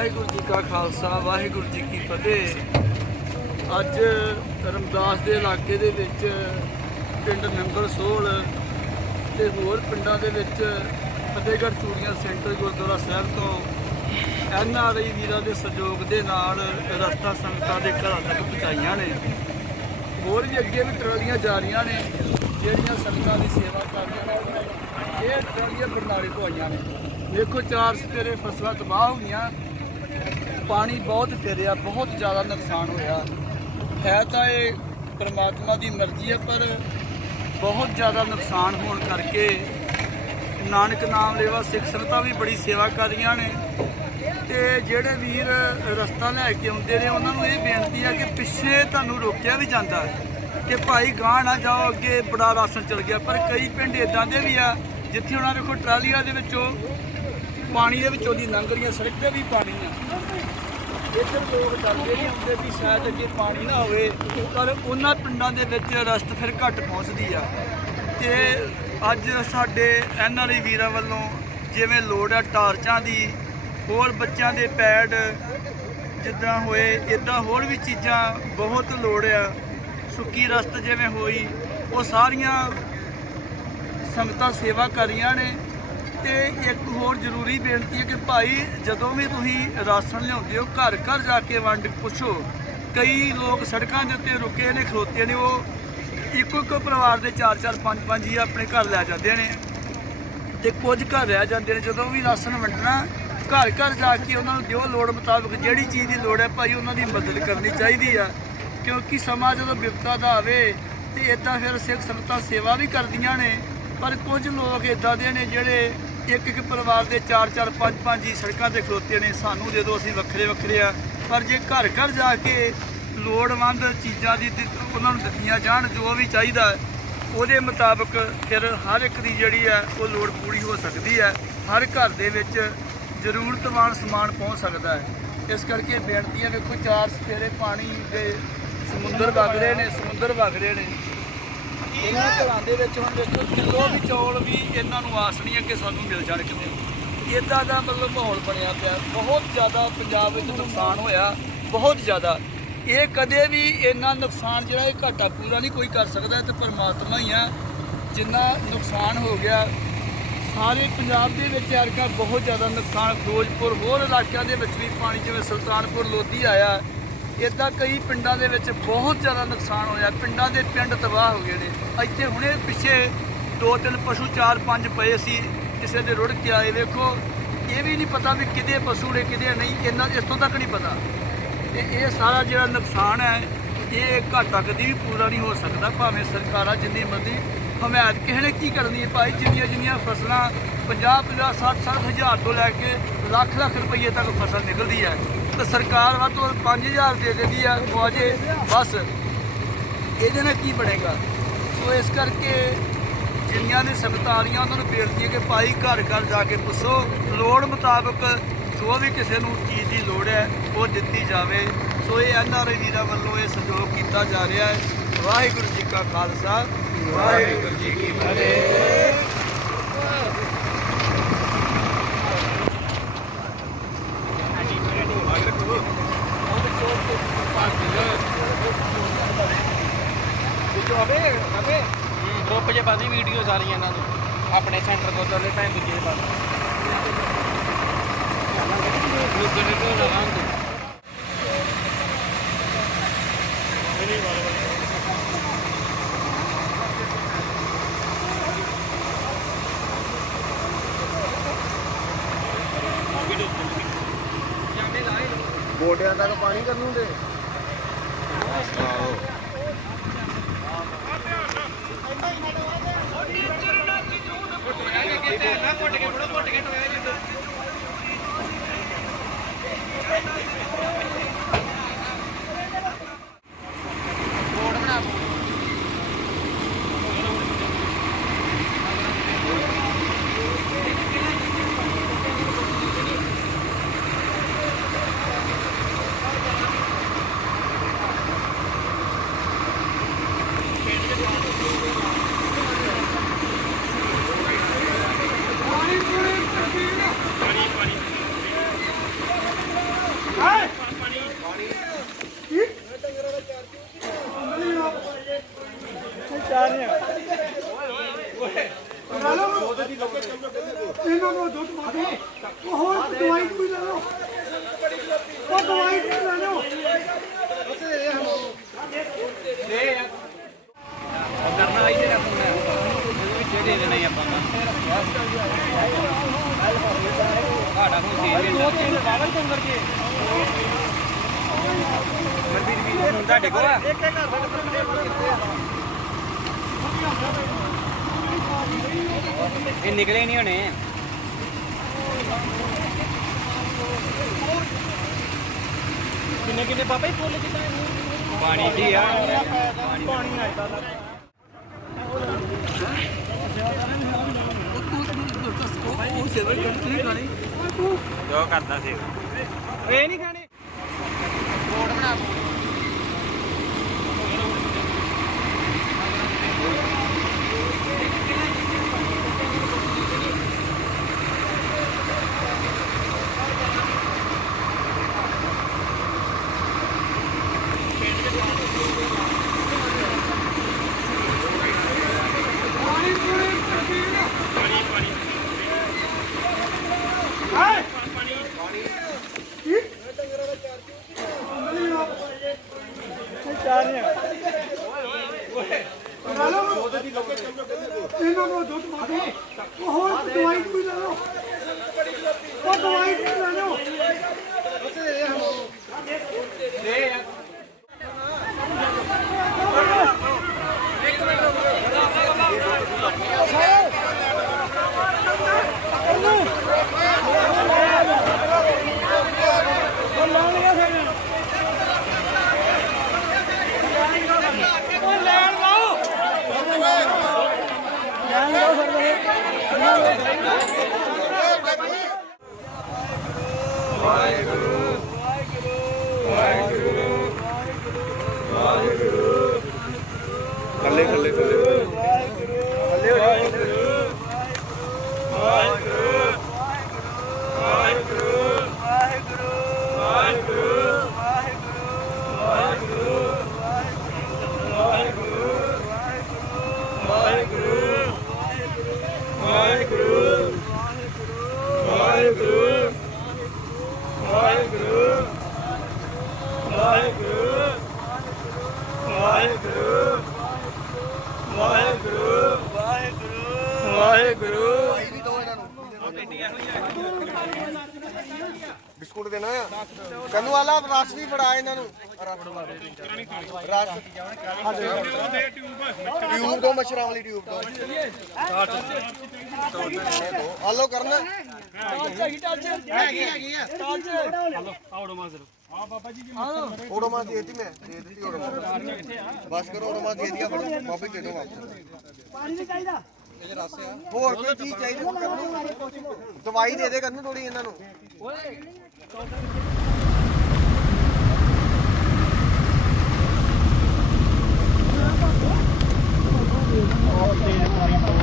ਵਾਹਿਗੁਰੂ ਜੀ ਕਾ ਖਾਲਸਾ, ਵਾਹਿਗੁਰੂ ਜੀ ਕੀ ਫਤਿਹ। ਅੱਜ ਰਮਦਾਸ ਦੇ ਇਲਾਕੇ ਦੇ ਵਿੱਚ ਪਿੰਡ ਨੰਗਲ ਸੋਲ ਤੇ ਹੋਰ ਪਿੰਡਾਂ ਦੇ ਵਿੱਚ ਫਤਿਹਗੜ੍ਹ ਚੂੜੀਆਂ ਸੈਂਟਰ ਗੁਰਦੁਆਰਾ ਸਾਹਿਬ ਤੋਂ ਐਨ ਆਰ ਆਈ ਵੀਰਾਂ ਦੇ ਸਹਿਯੋਗ ਦੇ ਨਾਲ ਰਸਤਾ ਸੰਗਤਾਂ ਦੇ ਘਰਾਂ ਤੱਕ ਪਹੁੰਚਾਈਆਂ ਨੇ। ਹੋਰ ਵੀ ਅੱਗੇ ਵੀ ਟਰਾਲੀਆਂ ਜਾ ਰਹੀਆਂ ਨੇ, ਜਿਹੜੀਆਂ ਸੰਗਤਾਂ ਦੀ ਸੇਵਾ ਕਰ ਰਹੀਆਂ ਨੇ ਇਹ ਟਰਾਲੀਆਂ ਬਰਨਾਲੇ ਤੋਂ ਆਈਆਂ ਨੇ। ਦੇਖੋ, ਚਾਰ ਸਪੇਰੇ ਫਸਲਾਂ ਤਬਾਹ ਹੋਈਆਂ ਪਾਣੀ ਬਹੁਤ ਫਿਰਿਆ, ਬਹੁਤ ਜ਼ਿਆਦਾ ਨੁਕਸਾਨ ਹੋਇਆ। ਹੈ ਤਾਂ ਇਹ ਪਰਮਾਤਮਾ ਦੀ ਮਰਜ਼ੀ ਹੈ, ਪਰ ਬਹੁਤ ਜ਼ਿਆਦਾ ਨੁਕਸਾਨ ਹੋਣ ਕਰਕੇ ਨਾਨਕ ਨਾਮ ਲੇਵਾ ਸਿੱਖ ਸੰਗਤਾਂ ਵੀ ਬੜੀ ਸੇਵਾ ਕਰ ਰਹੀਆਂ ਨੇ। ਤੇ ਜਿਹੜੇ ਵੀਰ ਰਸਤਾ ਲੈ ਕੇ ਆਉਂਦੇ ਨੇ, ਉਹਨਾਂ ਨੂੰ ਇਹ ਬੇਨਤੀ ਹੈ ਕਿ ਪਿੱਛੇ ਤੁਹਾਨੂੰ ਰੋਕਿਆ ਵੀ ਜਾਂਦਾ ਕਿ ਭਾਈ ਗਾਂ ਨਾ ਜਾਓ, ਅੱਗੇ ਬੜਾ ਰਾਸ਼ਨ ਚਲ ਗਿਆ। ਪਰ ਕਈ ਪਿੰਡ ਇਦਾਂ ਦੇ ਵੀ ਆ, ਜਿੱਥੇ ਉਹਨਾਂ ਦੇਖੋ ਟਰਾਲੀਆਂ ਦੇ ਵਿੱਚੋਂ ਪਾਣੀ ਦੇ ਵਿੱਚੋਂ ਦੀ ਲੰਘ ਰਹੀਆਂ, ਸੜਕ ਤੇ ਵੀ ਪਾਣੀ ਆ। ਇੱਧਰ ਲੋਕ ਡਰਦੇ ਨਹੀਂ ਹੁੰਦੇ ਵੀ ਸ਼ਾਇਦ ਅੱਗੇ ਪਾਣੀ ਨਾ ਹੋਵੇ, ਪਰ ਉਹਨਾਂ ਪਿੰਡਾਂ ਦੇ ਵਿੱਚ ਰਸਤ ਫਿਰ ਘੱਟ ਪਹੁੰਚਦੀ ਆ। ਤੇ ਅੱਜ ਸਾਡੇ ਐਨਆਰਆਈ ਵੀਰਾਂ ਵੱਲੋਂ ਜਿਵੇਂ ਲੋੜ ਆ ਟਾਰਚਾਂ ਦੀ, ਹੋਰ ਬੱਚਿਆਂ ਦੇ ਪੈਡ ਜਿੱਦਾਂ ਹੋਏ, ਇਦਾਂ ਹੋਰ ਵੀ ਚੀਜ਼ਾਂ ਬਹੁਤ ਲੋੜ ਆ। ਸੁੱਕੀ ਰਸਤ ਜਿਵੇਂ ਹੋਈ, ਉਹ ਸਾਰੀਆਂ ਸੰਗਤਾਂ ਸੇਵਾ ਕਰ ਰਹੀਆਂ ਨੇ। ਤੇ ਇੱਕ ਹੋਰ ਜ਼ਰੂਰੀ ਬੇਨਤੀ ਹੈ ਕਿ ਭਾਈ, ਜਦੋਂ ਵੀ ਤੁਸੀਂ ਰਾਸ਼ਨ ਲਿਆਉਂਦੇ ਹੋ, ਘਰ ਘਰ ਜਾ ਕੇ ਵੰਡ ਪੁੱਛੋ। ਕਈ ਲੋਕ ਸੜਕਾਂ ਦੇ ਉੱਤੇ ਰੁਕੇ ਨੇ, ਖਲੋਤੇ ਨੇ, ਉਹ ਇੱਕੋ ਇੱਕੋ ਪਰਿਵਾਰ ਦੇ 4-4 5-5 ਹੀ ਆਪਣੇ ਘਰ ਲੈ ਜਾਂਦੇ ਨੇ। ਤੇ ਕੁਝ ਘਰ ਰਹਿ ਜਾਂਦੇ ਨੇ, ਜਦੋਂ ਵੀ ਰਾਸ਼ਨ ਵੰਡਣਾ, ਘਰ ਘਰ ਜਾ ਕੇ ਉਹਨਾਂ ਨੂੰ ਦਿਓ। ਲੋੜ ਮੁਤਾਬਕ ਜਿਹੜੀ ਚੀਜ਼ ਦੀ ਲੋੜ ਹੈ, ਭਾਈ, ਉਹਨਾਂ ਦੀ ਮਦਦ ਕਰਨੀ ਚਾਹੀਦੀ ਆ। ਕਿਉਂਕਿ ਸਮਾਂ ਜਦੋਂ ਵਿਪਤਾ ਦਾ ਆਵੇ ਤੇ ਇਦਾਂ ਫਿਰ ਸਿੱਖ ਸੰਗਤਾਂ ਸੇਵਾ ਵੀ ਕਰਦੀਆਂ ਨੇ। ਪਰ ਕੁਝ ਲੋਕ ਇਦਾਂ ਦੇ ਨੇ ਜਿਹੜੇ ਇੱਕ ਇੱਕ ਪਰਿਵਾਰ ਦੇ 4-4 5-5 ਹੀ ਸੜਕਾਂ ਤੇ ਖਲੋਤੇ ਨੇ। ਸਾਨੂੰ ਜਦੋਂ ਅਸੀਂ ਵੱਖਰੇ ਵੱਖਰੇ ਆ, ਪਰ ਜੇ ਘਰ ਘਰ ਜਾ ਕੇ ਲੋੜਵੰਦ ਚੀਜ਼ਾਂ ਦੀ ਦਿੱਤ- ਉਹਨਾਂ ਨੂੰ ਦਿੱਤੀਆਂ ਜਾਣ, ਜੋ ਵੀ ਚਾਹੀਦਾ, ਉਹਦੇ ਮੁਤਾਬਕ ਫਿਰ ਹਰ ਇੱਕ ਦੀ ਜਿਹੜੀ ਹੈ ਉਹ ਲੋੜ ਪੂਰੀ ਹੋ ਸਕਦੀ ਹੈ ਹਰ ਘਰ ਦੇ ਵਿੱਚ ਜ਼ਰੂਰਤਵਾਨ ਸਮਾਨ ਪਹੁੰਚ ਸਕਦਾ ਹੈ। ਇਸ ਕਰਕੇ ਬੇਨਤੀ ਹੈ ਵੇਖੋ, ਚਾਰ ਸਫੇਰੇ ਪਾਣੀ ਦੇ ਸਮੁੰਦਰ ਵਗ ਰਹੇ ਨੇ, ਸਮੁੰਦਰ ਵਗ ਰਹੇ ਨੇ। ਇਹਨਾਂ ਘਰਾਂ ਦੇ ਵਿੱਚ ਹੁਣ ਦੇਖੋ ਕਿਲੋ ਵੀ ਚੌਲ ਵੀ ਇਹਨਾਂ ਨੂੰ ਆਸ ਨਹੀਂ ਹੈ ਕਿ ਸਾਨੂੰ ਮਿਲ ਜਾਣ ਕਿਤੇ। ਇਦਾਂ ਦਾ ਮਤਲਬ ਮਾਹੌਲ ਬਣਿਆ ਪਿਆ। ਬਹੁਤ ਜ਼ਿਆਦਾ ਪੰਜਾਬ ਵਿੱਚ ਨੁਕਸਾਨ ਹੋਇਆ। ਬਹੁਤ ਜ਼ਿਆਦਾ। ਇਹ ਕਦੇ ਵੀ ਇੰਨਾ ਨੁਕਸਾਨ ਜਿਹੜਾ ਇਹ ਘਾਟਾ ਪੂਰਾ ਨਹੀਂ ਕੋਈ ਕਰ ਸਕਦਾ। ਇਹ ਤੇ ਪਰਮਾਤਮਾ ਹੀ ਆ। ਜਿੰਨਾ ਨੁਕਸਾਨ ਹੋ ਗਿਆ, ਸਾਰੇ ਪੰਜਾਬ ਦੇ ਵਿੱਚ ਅਰਕਾ ਬਹੁਤ ਜ਼ਿਆਦਾ ਨੁਕਸਾਨ। ਫਿਰੋਜ਼ਪੁਰ ਹੋਰ ਇਲਾਕਿਆਂ ਦੇ ਵਿੱਚ ਵੀ ਪਾਣੀ ਜਿਵੇਂ ਸੁਲਤਾਨਪੁਰ ਲੋਧੀ ਆਇਆ। ਇਦਾਂ ਕਈ ਪਿੰਡਾਂ ਦੇ ਵਿੱਚ ਬਹੁਤ ਜ਼ਿਆਦਾ ਨੁਕਸਾਨ ਹੋਇਆ। ਪਿੰਡਾਂ ਦੇ ਪਿੰਡ ਤਬਾਹ ਹੋ ਗਏ ਨੇ। ਇੱਥੇ ਹੁਣੇ ਪਿੱਛੇ ਦੋ ਤਿੰਨ ਪਸ਼ੂ, ਚਾਰ ਪੰਜ ਪਏ ਸੀ। ਕਿਸੇ ਦੇ ਰੁੜ ਕੇ ਆਏ। ਵੇਖੋ, ਇਹ ਵੀ ਨਹੀਂ ਪਤਾ ਵੀ ਕਿਹਦੇ ਪਸ਼ੂ ਨੇ, ਕਿਹਦੇ ਨਹੀਂ। ਇਹਨਾਂ ਇਸ ਤੋਂ ਤੱਕ ਨਹੀਂ ਪਤਾ। ਤੇ ਇਹ ਸਾਰਾ ਜਿਹੜਾ ਨੁਕਸਾਨ ਹੈ, ਇਹ ਘਾਟਾ ਕਦੀ ਵੀ ਪੂਰਾ ਨਹੀਂ ਹੋ ਸਕਦਾ। ਭਾਵੇਂ ਸਰਕਾਰਾਂ ਜਿੰਨੀ ਮਰਜ਼ੀ ਹਮਾਇਤ ਕਿਸੇ ਨੇ ਕੀ ਕਰਨੀ ਹੈ? ਭਾਈ, ਜਿੰਨੀਆਂ ਜਿੰਨੀਆਂ ਫਸਲਾਂ 50 50 60 60 ਹਜ਼ਾਰ ਤੋਂ ਲੈ ਕੇ ਲੱਖ ਲੱਖ ਰੁਪਏ ਤੱਕ ਫਸਲ ਨਿਕਲਦੀ ਹੈ। ਤੇ ਸਰਕਾਰ ਵੱਧ ਤੋਂ ਵੱਧ 5000 ਦੇ ਦਿੰਦੀ ਆ ਮੁਆਵਜ਼ੇ, ਬਸ। ਇਹਦੇ ਨਾਲ ਕੀ ਬਣੇਗਾ? ਸੋ ਇਸ ਕਰਕੇ ਜਿੰਨੀਆਂ ਨੇ ਸੰਗਤਾਂ ਆ ਰਹੀਆਂ ਉਹਨਾਂ ਨੂੰ ਬੇਨਤੀ ਹੈ ਕਿ ਭਾਈ ਘਰ ਘਰ ਜਾ ਕੇ ਪੁੱਛੋ। ਲੋੜ ਮੁਤਾਬਕ ਜੋ ਵੀ ਕਿਸੇ ਨੂੰ ਚੀਜ਼ ਦੀ ਲੋੜ ਹੈ, ਉਹ ਦਿੱਤੀ ਜਾਵੇ। ਸੋ ਇਹ ਐਨ ਆਰ ਆਈ ਵੀਰਾਂ ਵੱਲੋਂ ਇਹ ਸਹਿਯੋਗ ਕੀਤਾ ਜਾ ਰਿਹਾ ਹੈ। ਵਾਹਿਗੁਰੂ ਜੀ ਕਾ ਖਾਲਸਾ। ਵਾਹਿਗੁਰੂ ਜੀ ਕੀ ਫਤਿਹ। ਗਰੁੱਪ 'ਚ ਪਾਦੀ ਵੀਡੀਓ ਸਾਰੀਆਂ ਇਹਨਾਂ ਨੂੰ ਆਪਣੇ ਸੈਂਟਰ ਕੋਲ ਤੋਂ ਭੈਣ ਦੂਜੇ ਦੇ ਪਾਸ ਦੂਜੇ ਦੇ ਕੋਲ ਲਾਂਗੇ ਗੋਡਿਆਂ ਤੱਕ ਪਾਣੀ ਕਰਨ ਦੇ। ਪਾਣੀ ਪੂਰੀ ਇਹਨਾਂ ਨੂੰ ਦੁੱਧ ਮਾਰੋ ਉਹ ਹੋਰ ਦਵਾਈ ਕੋਈ ਲੈ ਲਓ ਉਹ ਦਵਾਈ ਕੋਈ ਲੈ ਲਓ ਕਰਨਾ ਹੀ ਤੇਰਾ ਫੋਨ ਹੈ ਇਹਦੇ ਵਿੱਚ ਦੇ ਦੇਣਾ ਹੀ ਆਪਾਂ ਤੁਹਾਡਾ ਫੋਨ ਸੀ ਦੇ ਦੋ ਤਿੰਨ ਬਾਬਾ ਹੀ ਆ ਇਹ ਨਿਕਲੇ ਨਹੀਂ ਹੋਣੇ। ਕਿੰਨੇ ਕਿੰਨੇ ਬਾਬਾ ਹੀ ਫੁੱਲ ਕਿਦਾਂ ਪਾਣੀ ਦੀ ਆ। ਪਾਣੀ ਉਹ ਸੇਵਾ ਕੰਟਰੀ ਖਾਣੀ ਜੋ ਕਰਦਾ ਸੀ। ਇਹ ਨਹੀਂ ਖਾਣੇ। ਇਹਨਾਂ ਨੂੰ ਦੁੱਧ ਮਾਰੋ ਉਹ ਹੋਰ ਦਵਾਈ ਕੋਈ ਲੈ ਲਓ। ਉਹ ਦਵਾਈ ਕੋਈ ਲੈ ਲਓ। ਵਾਹਿਗੁਰੂ ਬਿਸਕੁਟ ਦੇਣਾ ਆ। ਕੰਨੂ ਵਾਲਾ ਰਸ ਵੀ ਫੜਾ ਇਹਨਾਂ ਨੂੰ। ਰਸ ਟਿਊਬ ਦੋ ਮਛਰਾਂ ਵਾਲੀ ਟਿਊਬ ਦੋ ਆਲੋ ਕਰਨਾ? ਓਡੋਮਾ ਦੇ ਦਿੱਤੀ ਮੈਂ, ਦੇ ਦਿੱਤੀ ਓਡੋਮਾ ਬਸ ਕਰੋ ਓਡੋਮਾ ਦੇ ਦਿਆ ਫੜੋ ਵਾਪਸ ਦੇ ਦਿਓ ਵਾਪਸ। ਪਾਣੀ ਨਹੀਂ ਚਾਹੀਦਾ ਹੋਰ ਕੋਈ ਚੀਜ਼ ਚਾਹੀਦੀ? ਤਾਂ ਦਵਾਈ ਦੇ ਦੇ ਕਰਨ ਥੋੜੀ ਇਹਨਾਂ ਨੂੰ। ਉਹ